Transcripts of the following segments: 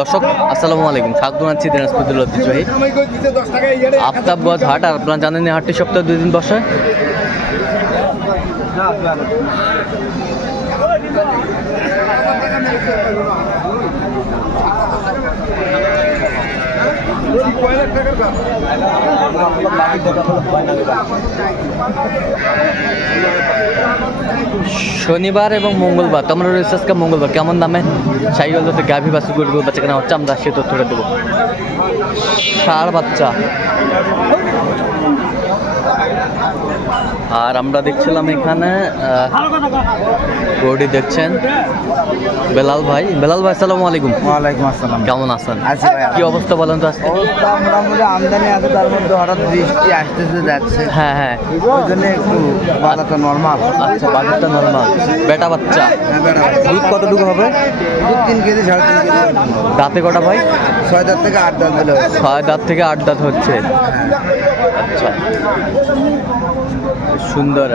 দর্শক, আসসালামু আলাইকুম। স্বাগত জানাচ্ছি দিনাজপুর ঐতিহ্যবাহী। আফতাবগঞ্জ হাট, আর আপনারা জানেন এই হাটটি সপ্তাহে দুই দিন বসে। শনিবার এবং মঙ্গলবার, তোমরা রয়েছে আজকে মঙ্গলবার, কেমন দামে? সাইকেল ধরতে গাভী বাসু গরু বাচ্চা কেনা হচ্ছে, আমরা সে তথ্যটা দেবো। ষাঁড় বাচ্চা। আর আমরা দেখছিলাম এখানে গরুটি দেখছেন। বেলাল ভাই। বেলাল ভাই আসসালামু আলাইকুম। ওয়ালাইকুম আসসালাম। কেমন আছেন? কি অবস্থা বলেন তো আজকে? অবস্থা মোটামুটি আমদানি আছে তার মধ্যে হঠাৎ বৃষ্টি আসতেছে যাচ্ছে। হ্যাঁ হ্যাঁ। ওই জন্য একটু বাজারটা নর্মাল আচ্ছা বাজারটা নর্মাল বেটা বাচ্চা? দুধ কতটুকু হবে? দু তিন কেজি সাড়ে তিন কেজি। দাঁতে কটা ভাই? ছয় দাঁত থেকে আট দাঁত ছয় দাঁত থেকে আট দাঁত হচ্ছে। আচ্ছা। সুন্দর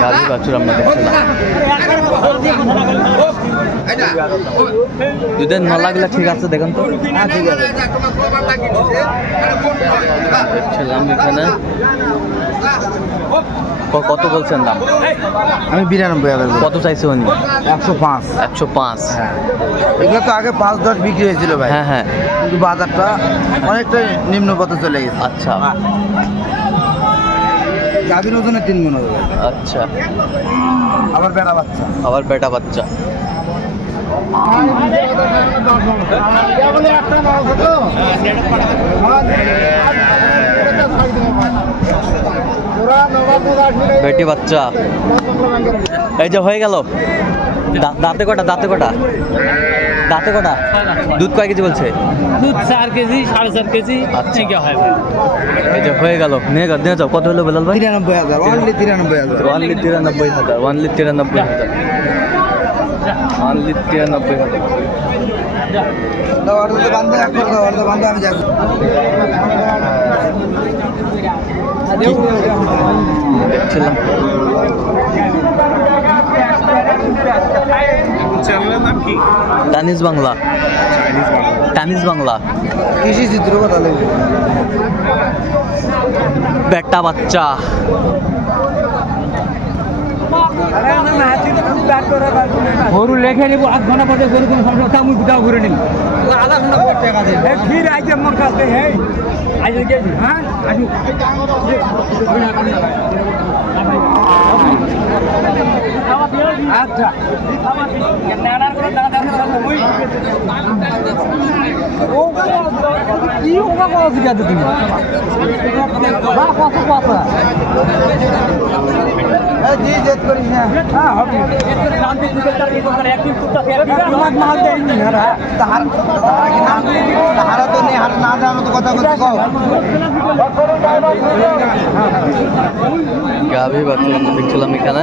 গাভী বাছুর আমরা দেখছিলাম। দুধের নলাগুলা ঠিক আছে দেখেন তো? হ্যাঁ ঠিক আছে দেখছিলাম এখানে। ক- কত বলছেন দাম? আমি বিরানব্বই হাজার কত চাইছে উনি? একশো পাঁচ। একশো পাঁচ। হ্যাঁ। এগুলো তো আগে পাঁচ দশ বিক্রি হয়েছিল ভাই। হ্যাঁ হ্যাঁ। কিন্তু বাজারটা অনেকটা নিম্ন পথে চলে গেছে। আচ্ছা। গাভীর ওজনে তিন গুণ হবে। আচ্ছা। আবার বেড়া বাচ্চা। আবার বেটা বাচ্চা। বেটি বাচ্চা। এই যে হয়ে গেল। দাঁতে কটা দাঁতে কটা? দাঁতে কটা দুধ কয় কেজি বলছে? দুধ চার কেজি সাড়ে চার কেজি আচ্ছা। হয়। ভাই এই যে হয়ে গেল। নিয়ে যাও নিয়ে যাও। কত হলো বেলাল ভাই? তিরানব্বই হাজার অনলি তিরানব্বই। হাজার। ওয়ানলি তিরানব্বই হাজার ওয়ানলি তিরানব্বই হাজার। ওয়ানলি তিরানব্বই হাজার। দাও আমি যাব দেখছিলাম টানিজ বাংলা। টানিজ বাংলা। কৃষি চিত্র কথা বেটা বাচ্চা। গরু লেখে নিব আধ ঘণ্টা পরে গরু কোনো সমস্যা তামুই গুটাও ঘুরে নিব। আধা ঘণ্টা পর টাকা দেবে ফির আইতে মোর কাছে হে আইতে গেছি হ্যাঁ? আসু আচ্ছা। নানার করে টাকা দাও ওই। কি ওগা বলা দিকা তুমি? বা কত কথা। জি জেদ করিস না। হ্যাঁ হবে। তাহার তো নেই হার না জানো তো কথা বলতে কও। গাভী বাচ্চা দেখছিলাম এখানে।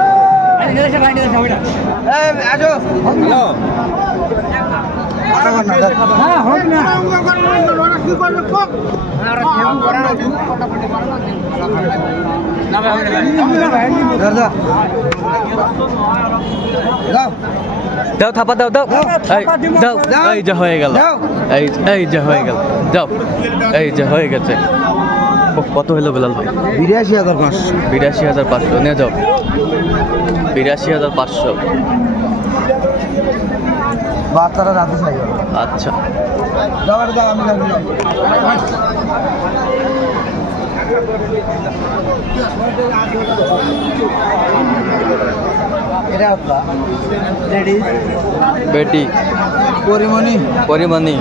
দাও থাপা দাও দাও। দাও। এই যে হয়ে গেল। এই এই যে হয়ে গেল। যাও এই যে হয়ে গেছে। কত হলো বেলাল ভাই? বিরাশি হাজার পাঁচশো। বিরাশি হাজার পাঁচশো। নিয়ে যাও। বিরাশি হাজার পাঁচশো। বাচ্চারা রাতে আচ্ছা। এটা লেডিস বেটি। পরিমণি। পরিমণি।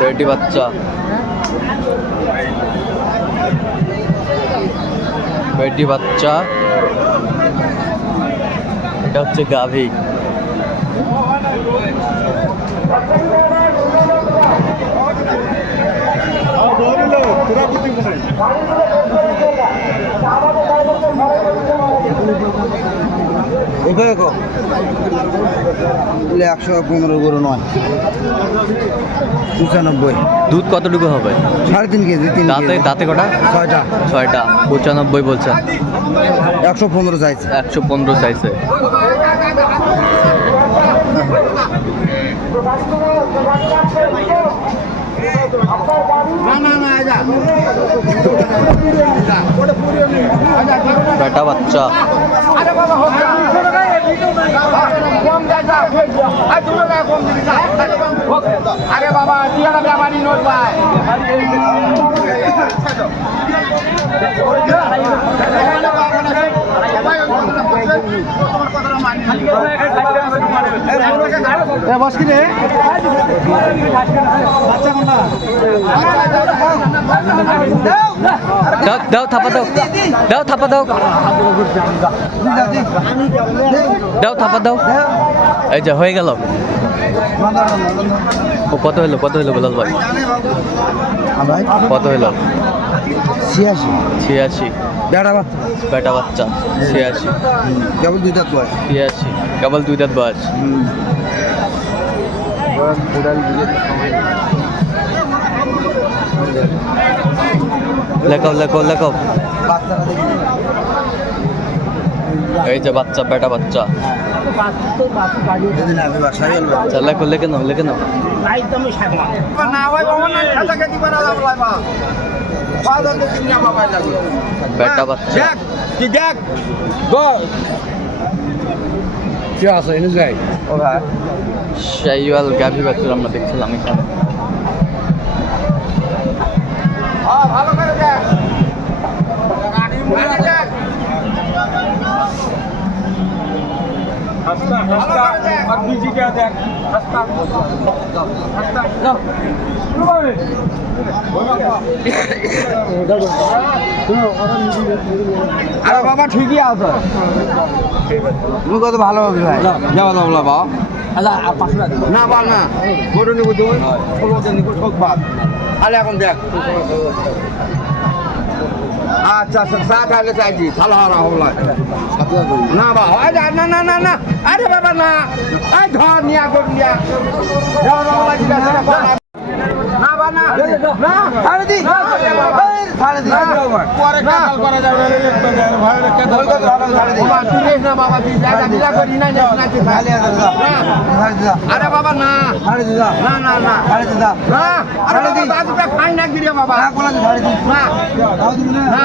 বেটি বাচ্চা। বেটি বাচ্চা। এটা হচ্ছে গাভী। পুরা এগুলো একশো পনেরো গরু নয়। পঁচানব্বই। দুধ কতটুকু হবে? সাড়ে তিন কেজি তিন দাঁতে দাঁতে কটা? ছয়টা। ছয়টা। পঁচানব্বই বলছেন। একশো পনেরো চাইছে একশো পনেরো চাইছে বেটা বাচ্চা। আরে বাবা টিয়াটা ব্যাপারই নোট ভাই দাও দাও থাপা দাও। দাও থাপা দাও। দাও থাপা দাও। এই যে হয়ে গেল। কত হলো কত হলো বেলাল ভাই? কত হলো? ছিয়াশি। ছিয়াশি। বেড়া বাচ্চা? বেটা বাচ্চা ছিয়াশি। কেবল দুইটা তো ছিয়াশি কেবল দুই দাঁত বয়স। লেখাও লেখাও লেখাও এই যে বাচ্চা বেটা বাচ্চা। যেদিন আমি বাসায় এলাম আচ্ছা লেখে নাও কি দেখ কি আছে এনে যাই। ও ভাই শাইওয়াল গাভি আমরা দেখছিলাম এখানে। ভালো করে দেখ। হাসতা হাসতা আর বিজি দেখ। আরে বাবা ঠিকই আছে। তুমি কত ভালো হবে ভাই। যাওয়া যাব বাবা। না বা না। গরু নেব তুমি শোক বাদ তাহলে এখন দেখ। আচ্ছা আচ্ছা চা খাইলে চাইছি ভালো হারা হবলা না বা হয় না না না না না আরে বাবা না আই ধর নিয়া গরু নিয়া না বা না না এই, ছাড়ে দি পরে কাল করা যাবে তুই নেস না বাবা তুই জায়গা দিলা করি না না তুই খালি আছে যা। ছাড়ে দি যা। আরে বাবা না ছাড়ে দি যা। না না না ছাড়ে দি যা। না আরে বাবা দি। দাদুটা খাই না গিরে বাবা না, কোলা দি, ছাড়ে দি। না দাও দিবি না?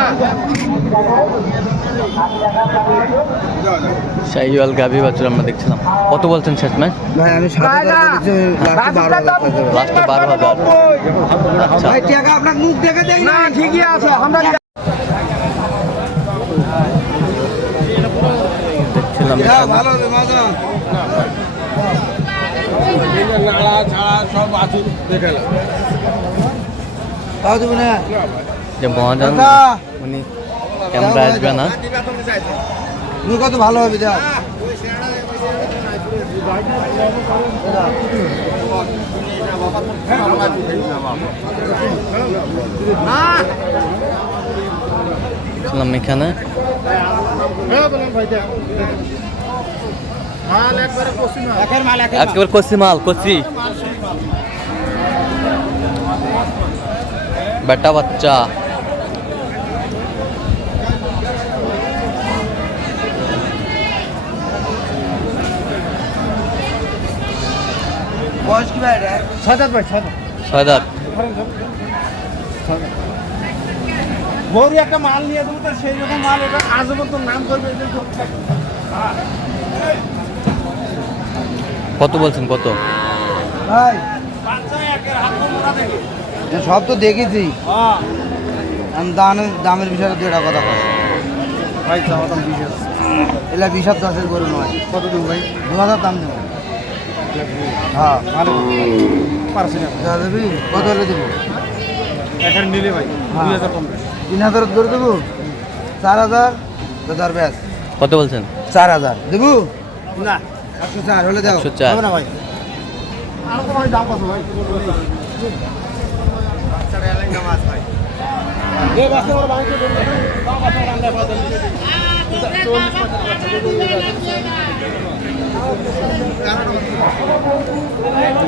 না শাইওয়াল গাভি বাছুর আমরা দেখছিলাম। কত বলছেন শেষ ম্যাচ? ভাই আমি লাস্টে বারো হাজার আচ্ছা। আপনার মুখ দেখে দেই না। ঠিকই আছে আমরা দেখছিলাম নাড়া ছাড়া সব দেখে যে মহাজন উনি ক্যামেরা আসবে না? কত ভালো হবে ছিলাম এখানে। একেবারে কচি মাল কচি। বেটা বাচ্চা। ভাই ছয় দাঁত বৌরি একটা মাল নিয়ে দেবো তো সেই রকম মাল এটা আজও তো নাম করবে কত বলছেন কত? ভাই। সব তো দেখেছি। দামের দামের বিষয়ে দু একটা কথা কয়। ভাই চাওয়া দাম বিশ হাজার। এলা বিশ হাজার দশের গরু নয়। কত দেবো ভাই? দু হাজার দাম দেবো। হ্যাঁ ভালো পারছি না কত হলে দেবো এখানে নিলে ভাই। দুই হাজার কম তিন হাজার করে দেবো চার হাজার তার ব্যাস কত বলছেন চার হাজার দেবো না একশো চার হলে দাও একশো চার না ভাই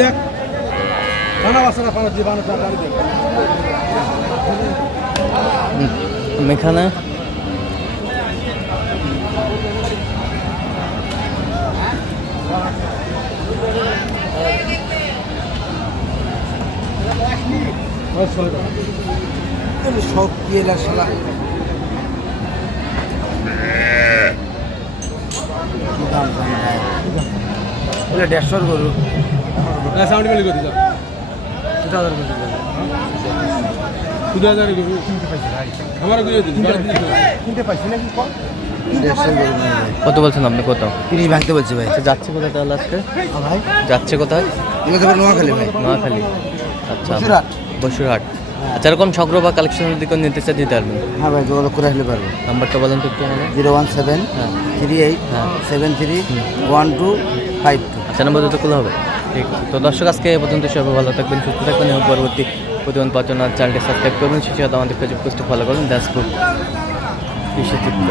দেখ পানা বাসা না পানা দিয়ে পানা পানি দেখ। এখানে? সব পিএলার শালা দাম দাম দেয় বলে দেড়শোর গরু। সাউন্ড মিলি হাজার। হাজার আমার নিয়ে কত বলছেন আপনি? কত? তিরিশ ভাঙতে বলছি ভাই। আচ্ছা যাচ্ছে কোথায় তাহলে আজকে? ভাই। যাচ্ছে কোথায়? নোয়াখালী ভাই। নোয়াখালী। আচ্ছা। বসিরহাট। আচ্ছা এরকম সংগ্রহ বা কালেকশনের দিকে নিতে চাই দিতে পারবেন হ্যাঁ ভাই যোগাযোগ করে আসলে পারব। নাম্বারটা বলেন তো একটু জিরো ওয়ান সেভেন হ্যাঁ। থ্রি এইট হ্যাঁ। Seven three one two five. Two আচ্ছা নাম্বার খুলে হবে। ঠিক। তো দর্শক, আজকে এ পর্যন্ত সবাই ভালো থাকবেন, সুস্থ থাকবেন এবং পরবর্তী প্রতিবন্ধ পাওয়ার চ্যানেলটি সাবস্ক্রাইব করবেন। সেই সাথে আমাদের ফেসবুক পোস্টে ফলো করবেন। চিত্র